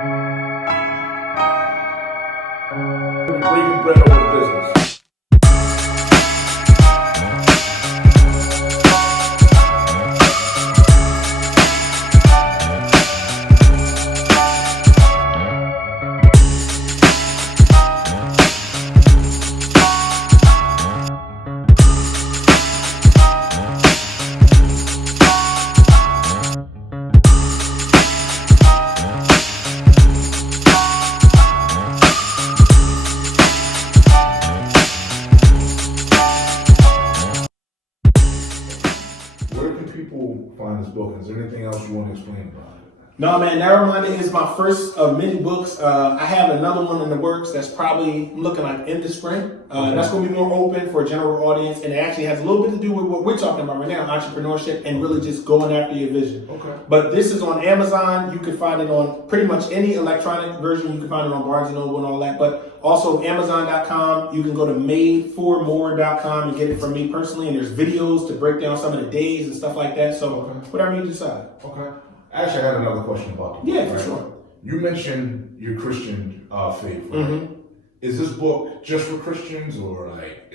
Breaking bread over business. Where can people find this book? Is there anything else you want to explain about it? No, man, Narrow-Minded is my first of many books. I have another one in the works that's probably looking like in the spring. That's going to be more open for a general audience, and it actually has a little bit to do with what we're talking about right now, entrepreneurship and really just going after your vision. Okay. But this is on Amazon. You can find it on pretty much any electronic version. You can find it on Barnes & Noble and all that. But also Amazon.com. You can go to madeformore.com and get it from me personally. And there's videos to break down some of the days and stuff like that. So whatever you decide. Okay. Actually, I had another question about the book. Yeah, for sure. You mentioned your Christian faith, right? Is this book just for Christians or like?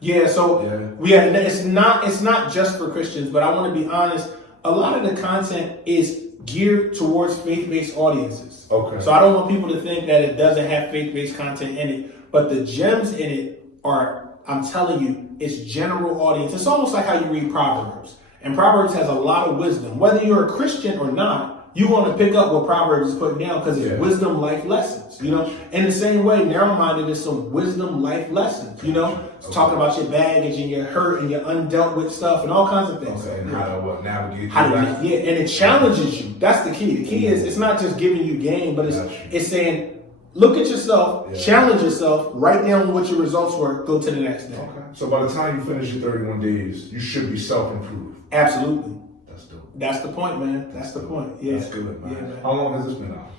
Yeah, so it's not just for Christians, but I want to be honest. A lot of the content is geared towards faith-based audiences. Okay. So I don't want people to think that it doesn't have faith-based content in it, but the gems in it are, I'm telling you, it's general audience. It's almost like how you read Proverbs. And Proverbs has a lot of wisdom. Whether you're a Christian or not, you want to pick up what Proverbs is putting down because it's wisdom life lessons, you know? In the same way, Narrow-Minded is some wisdom life lessons, you know? It's talking about your baggage and your hurt and your undealt with stuff and all kinds of things. Okay, and how to navigate How through to, that. yeah, and it challenges you. That's the key. The key is it's not just giving you game, but it's saying, look at yourself, challenge yourself, write down what your results were, go to the next day. Okay. So by the time you finish your 31 days, you should be self-improved. Absolutely. That's dope. That's the point, man. That's the point. Yeah. That's good, man. Yeah, man. How long has this been out?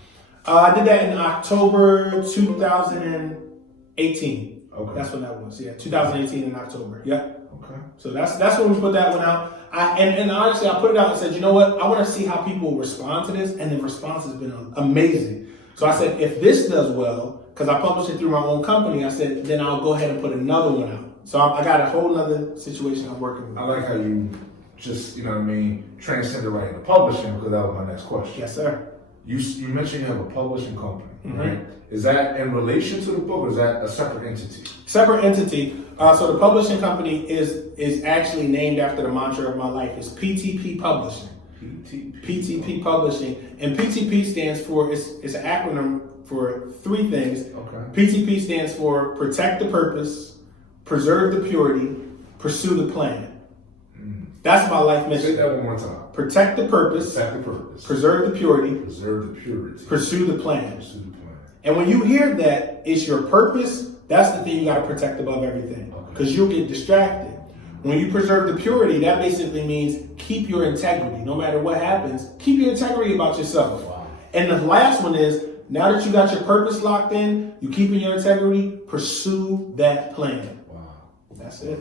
I did that in October 2018. Okay. That's when that was. Yeah, 2018 in October. Yeah. Okay. So that's when we put that one out. And honestly, I put it out and said, you know what? I want to see how people respond to this, and the response has been amazing. So I said, if this does well, because I published it through my own company, I said, then I'll go ahead and put another one out. So I got a whole nother situation I'm working with. I like how you just, you know what I mean, transcended right into publishing, because that was my next question. Yes, sir. You mentioned you have a publishing company, right? Is that in relation to the book, or is that a separate entity? Separate entity. So the publishing company is actually named after the mantra of my life. It's PTP Publishing. PTP Publishing. And PTP stands for, it's an acronym for three things. Okay. PTP stands for Protect the Purpose, Preserve the Purity, Pursue the Plan. That's my life mission. Say that one more time. Protect the purpose. Protect the purpose. Preserve the purity. Preserve the purity. Pursue the plan. Pursue the plan. And when you hear that it's your purpose, that's the thing you got to protect above everything. Because you'll get distracted. When you preserve the purity, that basically means keep your integrity. No matter what happens, keep your integrity about yourself. Wow. And the last one is, now that you got your purpose locked in, you keeping your integrity, pursue that plan. Wow. That's it.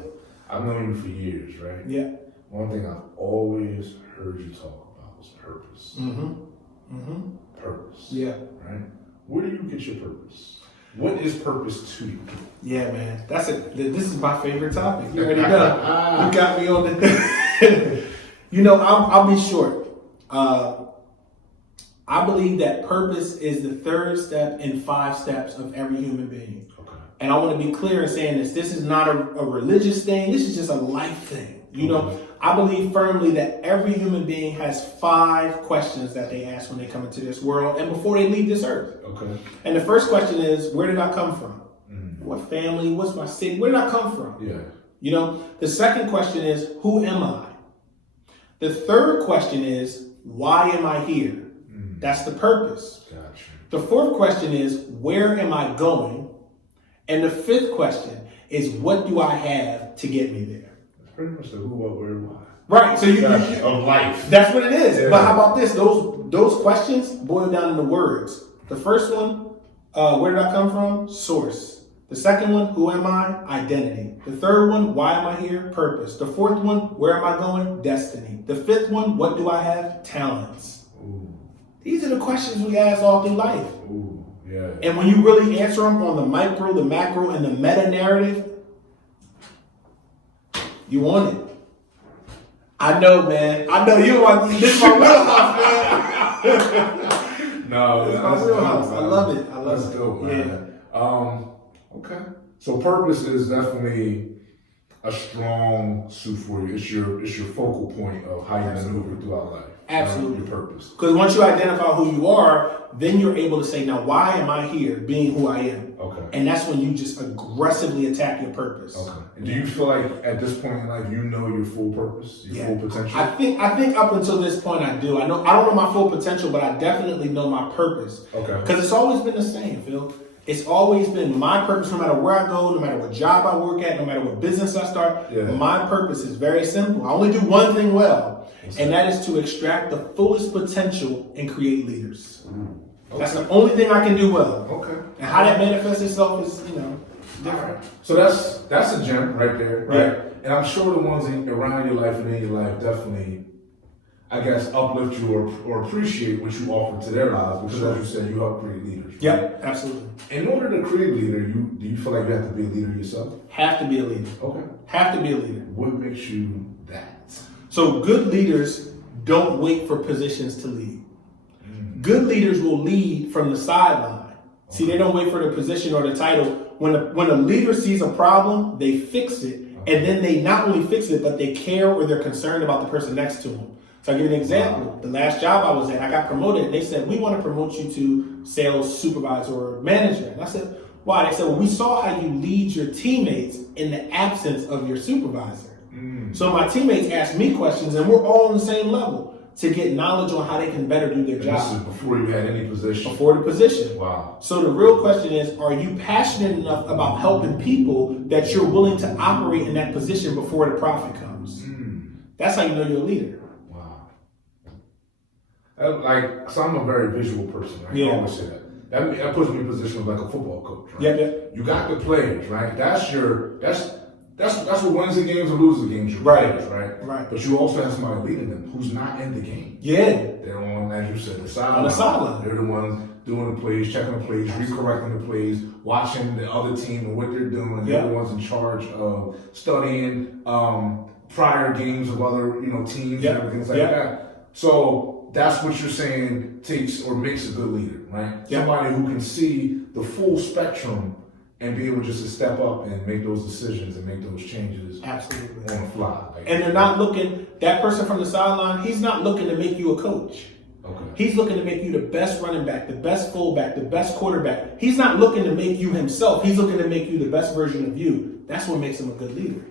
I've known you for years, right? Yeah. One thing I've always heard you talk about was purpose. Purpose. Yeah. Right? Where do you get your purpose? What is purpose to you? Yeah, man. That's it. This is my favorite topic. You already know. You got me on the. You know, I'll be short. I believe that purpose is the third step in 5 steps of every human being. Okay. And I want to be clear in saying this. This is not a religious thing. This is just a life thing. You know, I believe firmly that every human being has 5 questions that they ask when they come into this world and before they leave this earth. Okay. And the first question is, where did I come from? What family? What's my city? Where did I come from? Yeah. You know, the second question is, who am I? The third question is, why am I here? That's the purpose. Gotcha. The fourth question is, where am I going? And the fifth question is, what do I have to get me there? That's pretty much the who, what, where, why. Right. So of life. That's what it is. Yeah. But how about this? Those questions boil down into words. The first one, where did I come from? Source. The second one, who am I? Identity. The third one, why am I here? Purpose. The fourth one, where am I going? Destiny. The fifth one, what do I have? Talents. Ooh. These are the questions we ask all through life. Ooh, yeah. And when you really answer them on the micro, the macro, and the meta narrative, you want it. I know, man. I know you want this. Is my wheelhouse, man. No, it's my wheelhouse. I love it. That's dope, man. Yeah. Okay. So purpose is definitely a strong suit for you. It's your focal point of how you maneuver throughout life. Absolutely. Your purpose. Because once you identify who you are, then you're able to say, now, why am I here being who I am? Okay. And that's when you just aggressively attack your purpose. Okay. And do you feel like at this point in life, you know your full purpose, your full potential? I think up until this point, I do. I don't know my full potential, but I definitely know my purpose. Okay. Because it's always been the same, Phil. It's always been my purpose, no matter where I go, no matter what job I work at, no matter what business I start. Yeah. My purpose is very simple. I only do one thing well, and that is to extract the fullest potential and create leaders. Okay. That's the only thing I can do well. Okay. And how that manifests itself is, different. Right. So that's a gem right there, right? Yeah. And I'm sure the ones around your life and in your life definitely, I guess, uplift you or appreciate what you offer to their lives because, as you said, you help create leaders. Right? Yep, absolutely. In order to create a leader, do you feel like you have to be a leader yourself? Have to be a leader. Okay. Have to be a leader. What makes you that? So good leaders don't wait for positions to lead. Good leaders will lead from the sideline. Okay. See, they don't wait for the position or the title. When a leader sees a problem, they fix it, and then they not only fix it, but they care or they're concerned about the person next to them. So I'll give you an example. The last job I was at, I got promoted, and they said, we want to promote you to sales supervisor or manager. And I said, why? They said, well, we saw how you lead your teammates in the absence of your supervisor. So my teammates asked me questions, and we're all on the same level to get knowledge on how they can better do their job. This is before you had any position. Before the position. Wow. So the real question is, are you passionate enough about helping people that you're willing to operate in that position before the profit comes? That's how you know you're a leader. Wow. So I'm a very visual person, right? Yeah. I always say that. That puts me in a position of like a football coach, right? Yep. You got the players, right? That's what wins the games or loses the games. Your players, right? Right. But you also have somebody leading them who's not in the game. Yeah. They're on, as you said, the sideline. On the sideline. They're the ones doing the plays, checking the plays, recorrecting the plays, watching the other team and what they're doing. They're the ones in charge of studying prior games of other teams and everything like that. So that's what you're saying takes or makes a good leader, right? Somebody who can see the full spectrum and be able just to step up and make those decisions and make those changes absolutely on the fly. And they're not looking, that person from the sideline, he's not looking to make you a coach. Okay. He's looking to make you the best running back, the best fullback, the best quarterback. He's not looking to make you himself. He's looking to make you the best version of you. That's what makes him a good leader.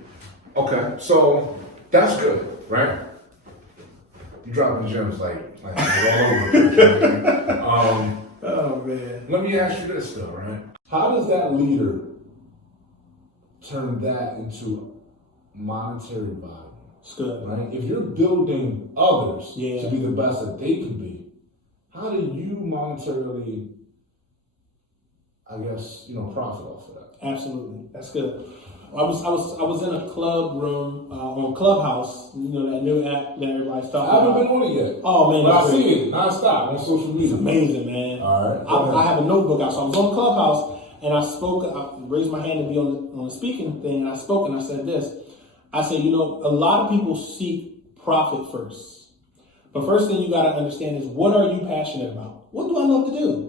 Okay, so that's good, right? You're dropping gems like all over the place. Right? Oh, man. Let me ask you this, though, right? How does that leader turn that into monetary value? It's good. Right? If you're building others to be the best that they can be, how do you monetarily, I guess, profit off of that? Absolutely. That's good. I was in a club room on Clubhouse, that new app that everybody's talking about. I haven't been on it yet. Oh, man. But I see it nonstop on social media. It's amazing, man. All right. I have a notebook out. So I was on Clubhouse and I raised my hand to be on the speaking thing, and I spoke and I said this. I said, a lot of people seek profit first. But first thing you got to understand is, what are you passionate about? What do I love to do?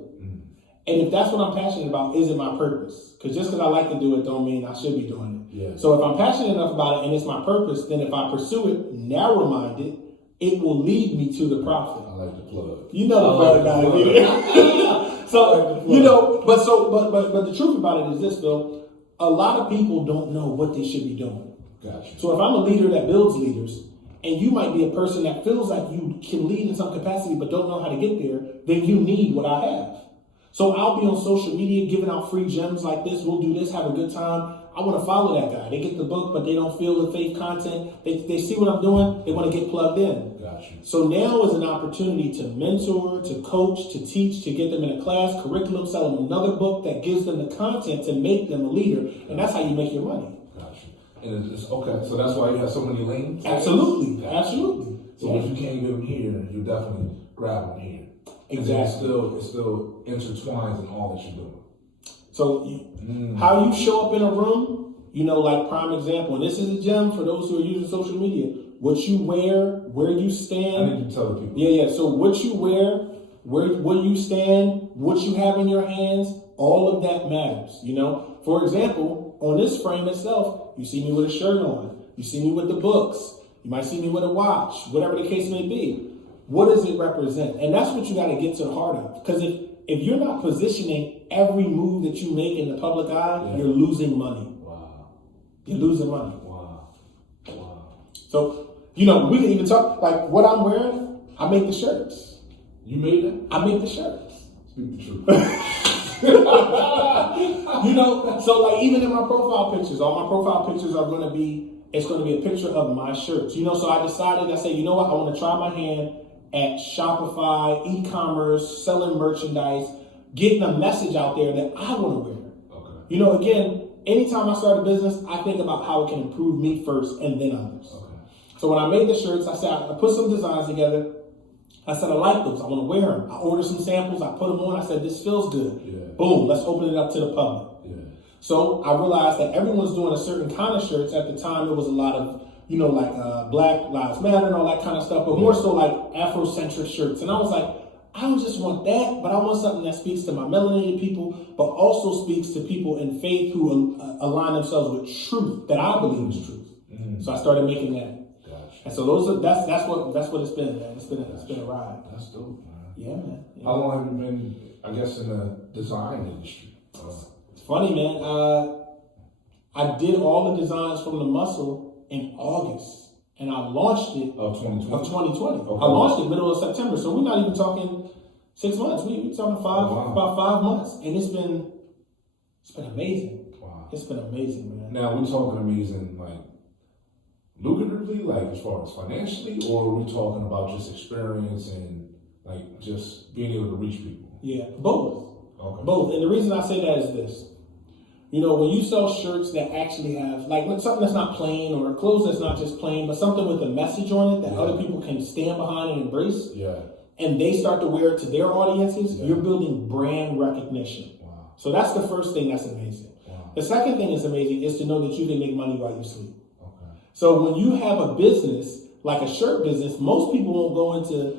And if that's what I'm passionate about, is it my purpose? Because just because I like to do it don't mean I should be doing it. Yeah. So if I'm passionate enough about it and it's my purpose, then if I pursue it narrow-minded, it will lead me to the profit. I like the plug. You know the plug guy. So, but the truth about it is this, Phil. A lot of people don't know what they should be doing. Gotcha. So if I'm a leader that builds leaders, and you might be a person that feels like you can lead in some capacity but don't know how to get there, then you need what I have. So I'll be on social media giving out free gems like this. We'll do this, have a good time. I want to follow that guy. They get the book, but they don't feel the faith content. They see what I'm doing. They want to get plugged in. Gotcha. So now is an opportunity to mentor, to coach, to teach, to get them in a class, curriculum, sell them another book that gives them the content to make them a leader. And that's how you make your money. Gotcha. And it's okay. So that's why you have so many lanes? Absolutely. Absolutely. So if you can't get them here, you definitely grab them here. Exactly. It still intertwines in all that you're doing. So how you show up in a room, like prime example, and this is a gem for those who are using social media. What you wear, where you stand. I need to tell the people. Yeah. So what you wear, where you stand, what you have in your hands, all of that matters. For example, on this frame itself, you see me with a shirt on. You see me with the books. You might see me with a watch, whatever the case may be. What does it represent? And that's what you got to get to the heart of. Because if you're not positioning every move that you make in the public eye, you're losing money. Wow. You're losing money. Wow. So, we can even talk, like what I'm wearing, I make the shirts. You made it? I make the shirts. Speak the truth. So like even in my profile pictures, all my profile pictures are going to be, it's going to be a picture of my shirts. So I decided, I said, you know what, I want to try my hand at Shopify, e-commerce, selling merchandise, getting a message out there that I want to wear. Okay. Again, anytime I start a business, I think about how it can improve me first and then others. Okay. So when I made the shirts, I said, I put some designs together. I said, I like those. I want to wear them. I ordered some samples. I put them on. I said, this feels good. Yeah. Boom. Let's open it up to the public. Yeah. So I realized that everyone's doing a certain kind of shirts. At the time, it was a lot of, like Black Lives Matter and all that kind of stuff, but more so like Afrocentric shirts. And I was like, I don't just want that, but I want something that speaks to my melanated people, but also speaks to people in faith who align themselves with truth that I believe is truth. Mm-hmm. So I started making that. And so that's what it's been, man. It's been a ride. That's dope, man. Yeah, man. Yeah. How long have you been, I guess, in the design industry? It's funny, man. I did all the designs from the muscle in August, and I launched it of 2020. Okay. I launched it middle of September, so we're not even talking 6 months. We're talking about 5 months, and it's been amazing. Wow, it's been amazing, man. Now we're talking amazing, like, lucratively, like as far as financially, or are we talking about just experience and like just being able to reach people? Yeah, both. Okay. Both. And the reason I say that is this. When you sell shirts that actually have like something that's not plain, or clothes that's not just plain, but something with a message on it that other people can stand behind and embrace, and they start to wear it to their audiences, you're building brand recognition. Wow. So that's the first thing that's amazing. Wow. The second thing that's amazing is to know that you can make money while you sleep. So when you have a business, like a shirt business, most people won't go into,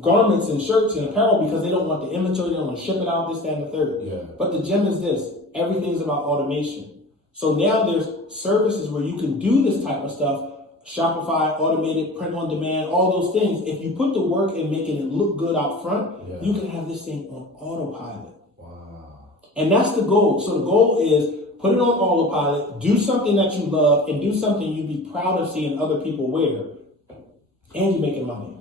garments and shirts and apparel because they don't want the inventory, they don't want to ship it out, this, that, and the third. Yeah. But the gem is this, everything's about automation. So now there's services where you can do this type of stuff, Shopify, automated, print on demand, all those things. If you put the work in making it look good out front, you can have this thing on autopilot. Wow. And that's the goal. So the goal is, put it on autopilot, do something that you love, and do something you'd be proud of seeing other people wear, and you're making money.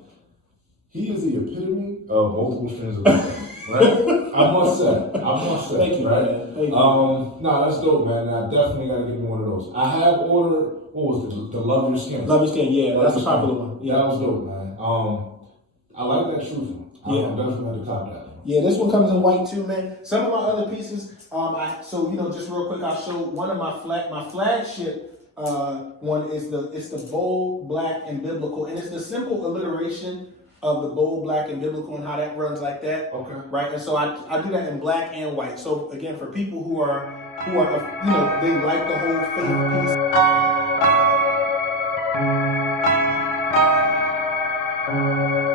He is the epitome of multiple streams of income, right? I must say. Thank you, right? Man. Thank you. No, that's dope, man. I definitely got to give me one of those. I have ordered, what was it, the Love Your Skin? Love Your Skin, yeah, that's a popular one. Yeah, that was dope, man. I like that truth. I'm definitely going to cop that. Yeah, this one comes in white too, man. Some of my other pieces, just real quick, I'll show one of my flagship one is the bold, black, and biblical, and it's the simple alliteration of the bold, black, and biblical, and how that runs like that. Okay. Right, and so I do that in black and white. So again, for people who are they like the whole faith piece.